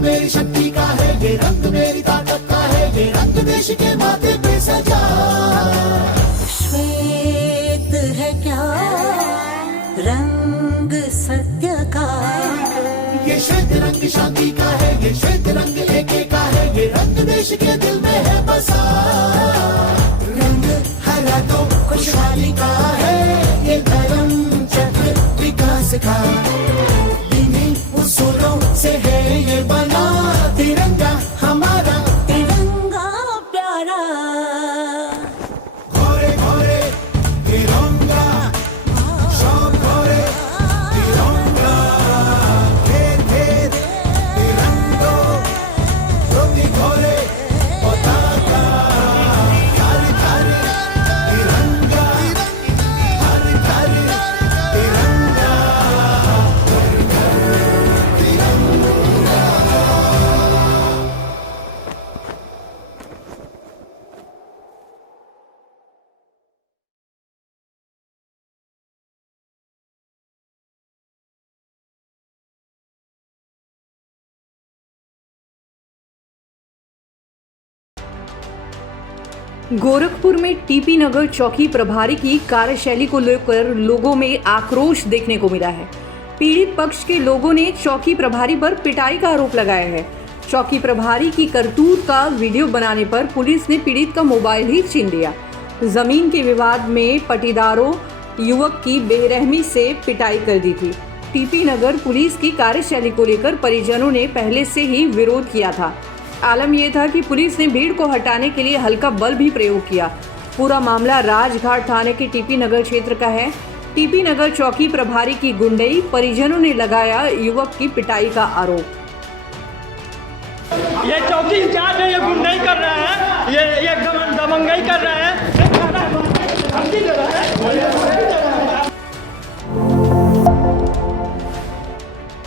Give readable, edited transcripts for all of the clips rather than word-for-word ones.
मेरी शक्ति का है ये रंग, मेरी ताकत का है ये रंग, देश के माथे पे सजा। श्वेत है क्या रंग सत्य का, ये श्वेत रंग शांति का है, ये श्वेत रंग एके का है, ये रंग देश के दिल में है बसा। रंग हरा तो खुशहाली का है, ये धर्म चक्र विकास का, इन्हीं उसूलों से है ये बना तिरंगा हमारा, तिरंगा प्यारा। घोरे घोरे तिरंगा, शाम घोरे तिरंगा, घेर घेर तिरंगो, ज्योति घोरे पताका, घर घर तिरंगा, हर घर तिरंगा, घर घर तिरंगा। गोरखपुर में टीपी नगर चौकी प्रभारी की कार्यशैली को लेकर लोगों में आक्रोश देखने को मिला है। पीड़ित पक्ष के लोगों ने चौकी प्रभारी पर पिटाई का आरोप लगाया है। चौकी प्रभारी की करतूत का वीडियो बनाने पर पुलिस ने पीड़ित का मोबाइल ही छीन लिया। जमीन के विवाद में पटीदारों युवक की बेरहमी से पिटाई कर दी थी। टीपी नगर पुलिस की कार्यशैली को लेकर परिजनों ने पहले से ही विरोध किया था। आलम यह था कि पुलिस ने भीड़ को हटाने के लिए हल्का बल भी प्रयोग किया। पूरा मामला राजघाट थाने के टीपी नगर क्षेत्र का है। टीपी नगर चौकी प्रभारी की गुंडई, परिजनों ने लगाया युवक की पिटाई का आरोप। ये चौकी इंचार्ज है, ये गुंडई कर रहा है, ये दमंगई कर रहा है।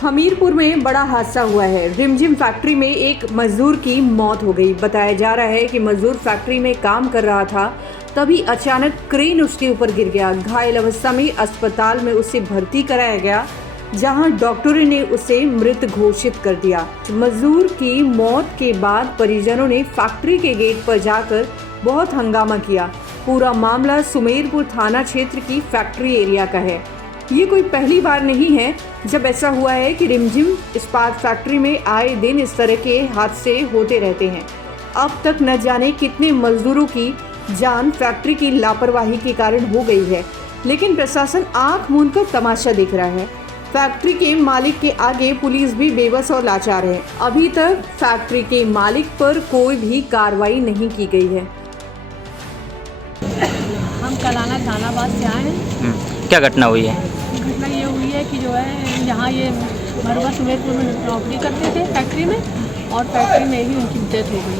हमीरपुर में बड़ा हादसा हुआ है। रिमझिम फैक्ट्री में एक मजदूर की मौत हो गई। बताया जा रहा है कि मजदूर फैक्ट्री में काम कर रहा था, तभी अचानक क्रेन उसके ऊपर गिर गया। घायल अवस्था में अस्पताल में उसे भर्ती कराया गया, जहां डॉक्टरों ने उसे मृत घोषित कर दिया। मजदूर की मौत के बाद परिजनों ने फैक्ट्री के गेट पर जाकर बहुत हंगामा किया। पूरा मामला सुमेरपुर थाना क्षेत्र की फैक्ट्री एरिया का है। ये कोई पहली बार नहीं है जब ऐसा हुआ है कि रिमझिम इस्पात फैक्ट्री में आए दिन इस तरह के हादसे होते रहते हैं। अब तक न जाने कितने मजदूरों की जान फैक्ट्री की लापरवाही के कारण हो गई है, लेकिन प्रशासन आंख मूंद कर तमाशा देख रहा है। फैक्ट्री के मालिक के आगे पुलिस भी बेबस और लाचार है। अभी तक फैक्ट्री के मालिक पर कोई भी कार्रवाई नहीं की गई है। हम कलाना जहानाबाद से आए हैं। क्या घटना हुई है? घटना ये हुई है कि जो है यहाँ ये मरवा सुमेरपुर में नौकरी करते थे फैक्ट्री में, और फैक्ट्री में ही उनकी डेथ हो गई।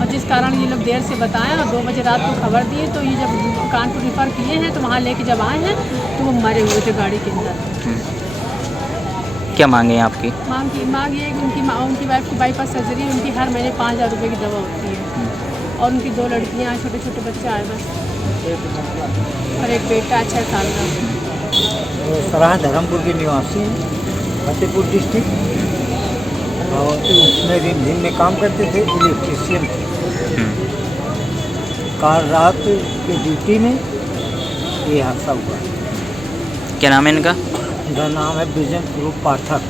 और जिस कारण ये लोग देर से बताएं और 2 बजे रात को खबर दिए, तो ये जब कानपुर रिफ़र किए हैं तो वहाँ लेके जब आए हैं तो वो मरे हुए थे गाड़ी के अंदर। क्या मांगे हैं आपकी? मांग ये है कि उनकी वाइफ की बाईपास सर्जरी, उनकी हर महीने 5,000 रुपये की दवा होती है, और उनकी 2 लड़कियाँ हैं, छोटे छोटे बच्चे आए बस, और एक बेटा 6 साल का। सराहा धर्मपुर के निवासी हैं, फतेहपुर डिस्ट्रिक्ट, और उसमें रिमझिम में काम करते थे, इलेक्ट्रीशियन थे। कल रात की ड्यूटी में ये हादसा हुआ। क्या नाम है इनका? इनका नाम है विजन स्वरूप पाठक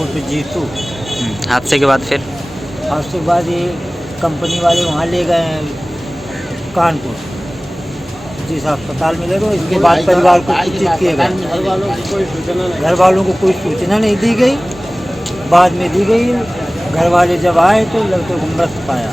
उर्फ जीतू। हादसे के बाद फिर? हादसे के बाद ये कंपनी वाले वहाँ ले गए हैं कानपुर, जिस अस्पताल में ले गए। इसके बाद परिवार को सूचित किए गए। घर वालों को कोई सूचना नहीं दी गई, बाद में दी गई। घर वाले जब आए तो लड़के को मृत पाया।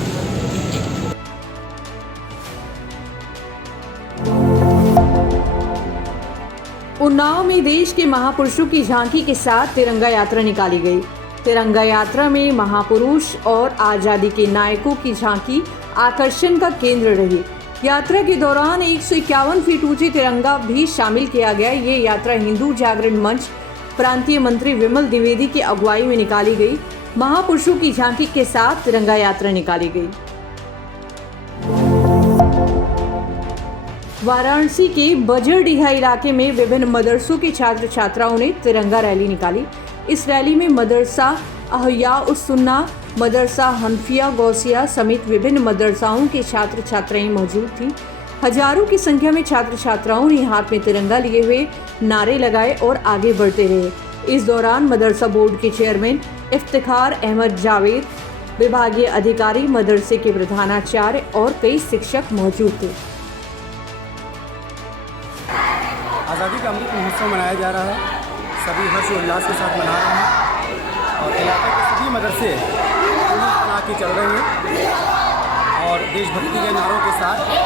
उन्नाव में देश के महापुरुषों की झांकी के साथ तिरंगा यात्रा निकाली गई। तिरंगा यात्रा में महापुरुष और आज़ादी के नायकों की झांकी आकर्षण का केंद्र रही। यात्रा के दौरान 151 फीट ऊंचे तिरंगा भी शामिल किया गया। ये यात्रा हिंदू जागरण मंच प्रांतीय मंत्री विमल द्विवेदी की अगुवाई में निकाली गई। महापुरुषों की झांकी के साथ तिरंगा यात्रा निकाली गई। वाराणसी के बजरडीहा इलाके में विभिन्न मदरसों के छात्र छात्राओं ने तिरंगा रैली निकाली। इस रैली में मदरसा अहया-उस-सुन्ना, मदरसा हनफिया गौसिया समेत विभिन्न मदरसाओं के छात्र छात्राएं मौजूद थीं। हजारों की संख्या में छात्र छात्राओं ने हाथ में तिरंगा लिए हुए नारे लगाए और आगे बढ़ते रहे। इस दौरान मदरसा बोर्ड के चेयरमैन इफ्तिखार अहमद जावेद, विभागीय अधिकारी, मदरसे के प्रधानाचार्य और कई शिक्षक मौजूद थे। आज़ादी का अमृत महोत्सव मनाया जा रहा है। सभी हर्ष उल्लास के साथ मना रहे हैं, और इलाके के सभी मदरसे बना के चल रहे हैं, और देशभक्ति के नारों के साथ ये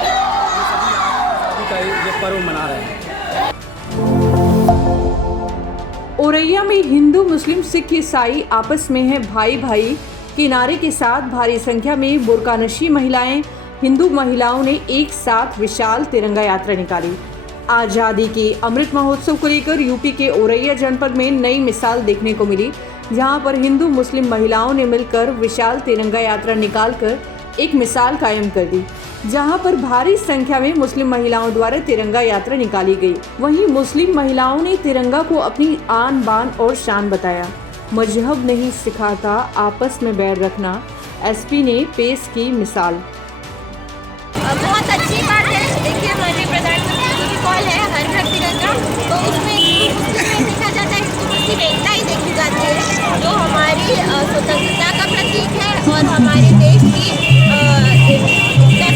सभी आज़ादी का ये पर्व मना रहे हैं। औरैया में हिंदू, मुस्लिम, सिख, ईसाई आपस में है भाई भाई के नारे के साथ भारी संख्या में बुर्कानशी महिलाएं, हिंदू महिलाओं ने एक साथ विशाल तिरंगा यात्रा निकाली। आज़ादी के अमृत महोत्सव को लेकर यूपी के औरैया जनपद में नई मिसाल देखने को मिली, जहां पर हिंदू मुस्लिम महिलाओं ने मिलकर विशाल तिरंगा यात्रा निकालकर एक मिसाल कायम कर दी, जहां पर भारी संख्या में मुस्लिम महिलाओं द्वारा तिरंगा यात्रा निकाली गई। वहीं मुस्लिम महिलाओं ने तिरंगा को अपनी आन बान और शान बताया। मजहब नहीं सिखाता आपस में बैर रखना, एसपी ने पेश की मिसाल। बहुत अच्छी बात है। देखिए, हमारे प्रधानमंत्री की कॉल है हर घर तिरंगा, तो उसमें देखा जाता है कि मुस्लिम एकता ही देखी जाती है, जो हमारी स्वतंत्रता का प्रतीक है और हमारे देश की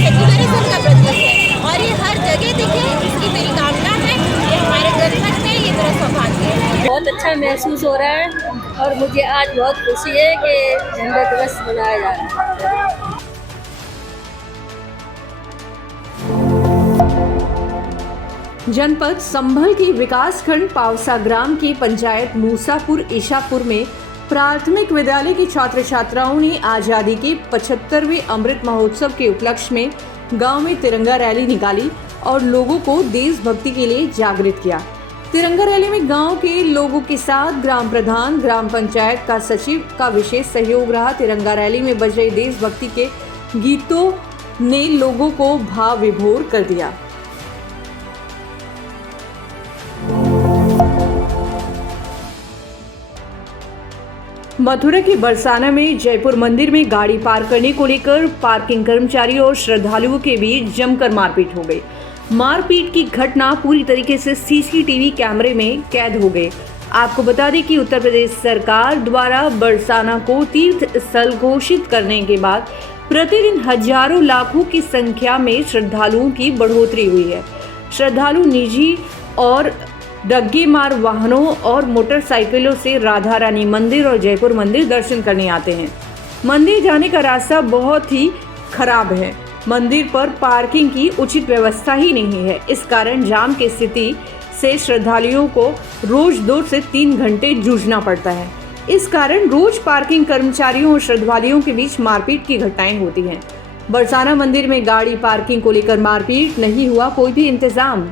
सेक्युलरिज्म का प्रतीक है, और ये हर जगह दिखे, इसकी मेरी कामना है। ये हमारे जनपद में ये मेरा सौभाग्य है। बहुत अच्छा महसूस हो रहा है, और मुझे आज बहुत खुशी है कि झंडा दिवस मनाया जा रहा है। जनपद संभल के विकासखंड पावसा ग्राम की पंचायत मूसापुर ईशापुर में प्राथमिक विद्यालय की छात्र छात्राओं ने आज़ादी के 75वें अमृत महोत्सव के उपलक्ष्य में गांव में तिरंगा रैली निकाली और लोगों को देशभक्ति के लिए जागृत किया। तिरंगा रैली में गांव के लोगों के साथ ग्राम प्रधान, ग्राम पंचायत का सचिव का विशेष सहयोग रहा। तिरंगा रैली में बज रहे देशभक्ति के गीतों ने लोगों को भाव विभोर कर दिया। मथुरा के बरसाना में जयपुर मंदिर में गाड़ी पार्क करने को लेकर पार्किंग कर्मचारी और श्रद्धालुओं के बीच जमकर मारपीट हो गई। मारपीट की घटना पूरी तरीके से सीसीटीवी कैमरे में कैद हो गई। आपको बता दें कि उत्तर प्रदेश सरकार द्वारा बरसाना को तीर्थ स्थल घोषित करने के बाद प्रतिदिन हजारों लाखों की संख्या में श्रद्धालुओं की बढ़ोतरी हुई है। श्रद्धालु निजी और डग्गे मार वाहनों और मोटरसाइकिलों से राधा रानी मंदिर और जयपुर मंदिर दर्शन करने आते हैं। मंदिर जाने का रास्ता बहुत ही खराब है। मंदिर पर पार्किंग की उचित व्यवस्था ही नहीं है। इस कारण जाम की स्थिति से श्रद्धालुओं को रोज 2 से 3 घंटे जूझना पड़ता है। इस कारण रोज पार्किंग कर्मचारियों और श्रद्धालुओं के बीच मारपीट की घटनाएं होती हैं। बरसाना मंदिर में गाड़ी पार्किंग को लेकर मारपीट, नहीं हुआ कोई भी इंतजाम।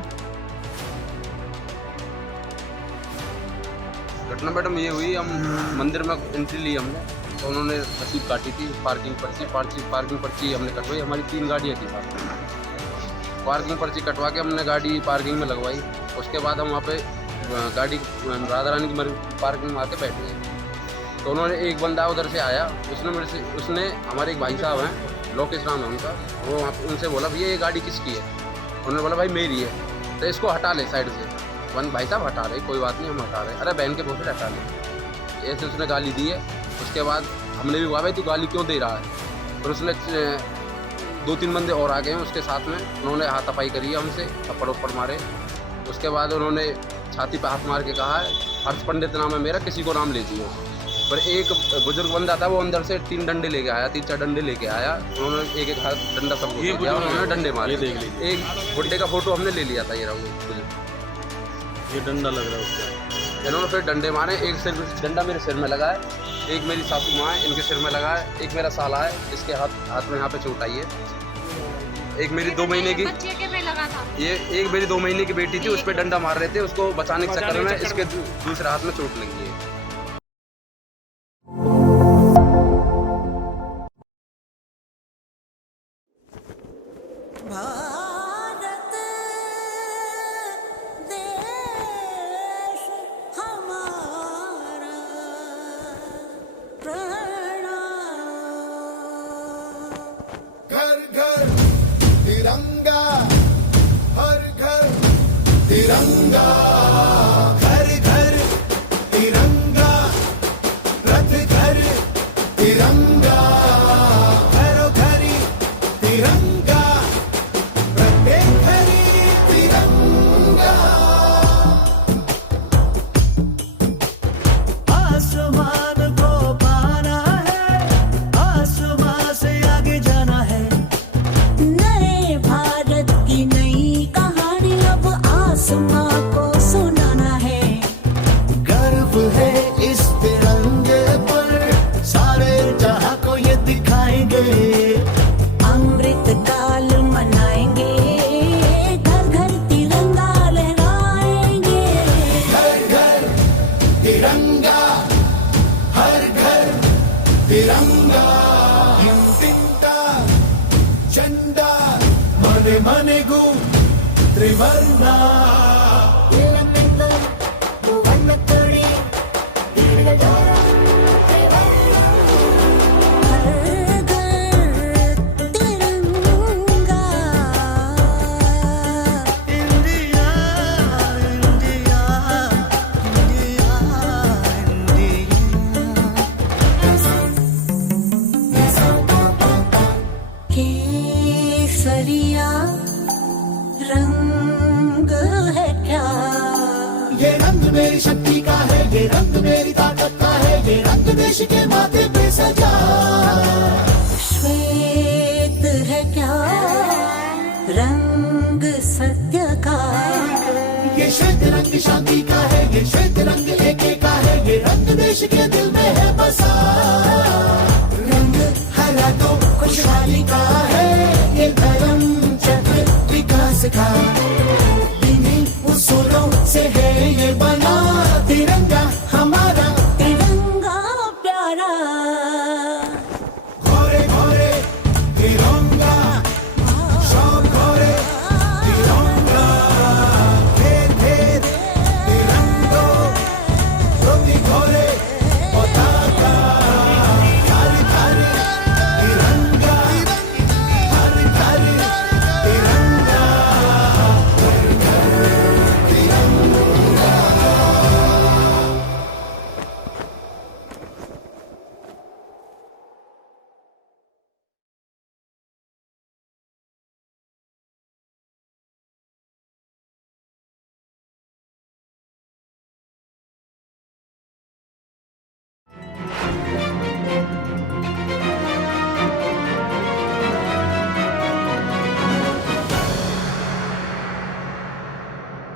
घटना मैडम ये हुई, हम मंदिर में एंट्री ली हमने, तो उन्होंने रसीद काटी थी, पार्किंग पर्ची हमने कटवाई। हमारी 3 गाड़ियाँ थी साथ में। पार्किंग पर्ची कटवा के हमने गाड़ी पार्किंग में लगवाई। उसके बाद हम वहाँ पे गाड़ी राधा रानी की पार्किंग में आके बैठ गए। तो उन्होंने एक बंदा उधर से आया, उसने हमारे एक भाई साहब हैं, लोकेश राम है उनका, वो उनसे बोला भैया ये गाड़ी किसकी है? उन्होंने बोला भाई मेरी है, तो इसको हटा ले साइड से। भाई साहब हटा रहे, कोई बात नहीं हम हटा रहे। अरे बहन के पोते हटा ले, ऐसे उसने गाली दी है। उसके बाद हमने भी कहा भाई तू गाली क्यों दे रहा है? फिर उसने 2-3 बंदे और आ गए हैं उसके साथ में, उन्होंने हाथापाई करी है हमसे, थप्पड़ उप्पड़ मारे। उसके बाद उन्होंने छाती पर हाथ मार के कहा है हर्ष पंडित नाम है मेरा, किसी को नाम ले दियो। पर एक बुजुर्ग बंदा था, वो अंदर से 3 डंडे लेके आया, 3-4 डंडे लेके आया। उन्होंने एक हाथ डंडा सबको दे दिया, उन्होंने डंडे मारे। एक बुड्ढे का फोटो हमने ले लिया था, ये डंडा लग रहा है उसका। इन्होंने फिर डंडे मारे, एक डंडा मेरे सिर में लगा है, एक मेरी सासू माँ है इनके सिर में लगा है, एक मेरा साला है इसके हाथ में यहाँ पे चोट आई है। एक मेरी 2 महीने की एक मेरी 2 महीने की बेटी थी, उस पर डंडा मार रहे थे, उसको बचाने के चक्कर में इसके दूसरे हाथ में चोट लगी है। भारत देश हमारा प्रणाम। घर घर तिरंगा, हर घर तिरंगा, घर घर तिरंगा, रथ घर तिरंगा, घरों घरी तिरंगा, प्रत्येक घरी तिरंगा। आसमान को पाना है, आसमान से आगे जाना है। नए भारत की नई कहानी अब आसमां को सुनाना है। गर्व है इस तिरंगे पर, सारे जहां को ये दिखाएंगे। अमृत काल मनाएंगे, घर घर तिरंगा लहराएंगे। घर घर तिरंगा, हर घर तिरंगा, हिंदिंटा झंडा मने मने गु त्रिवर्णा। हर घर तिरंगा, इंडिया इंडिया इंडिया केसरिया रंग है क्या? ये रंग मेरी शक्ति का है, ये रंग मेरी ताकत का है, ये रंग देश के माथे पे सजा। श्वेत है क्या? रंग सत्य का। ये श्वेत रंग शांति का है, ये श्वेत रंग एके का है, ये रंग देश के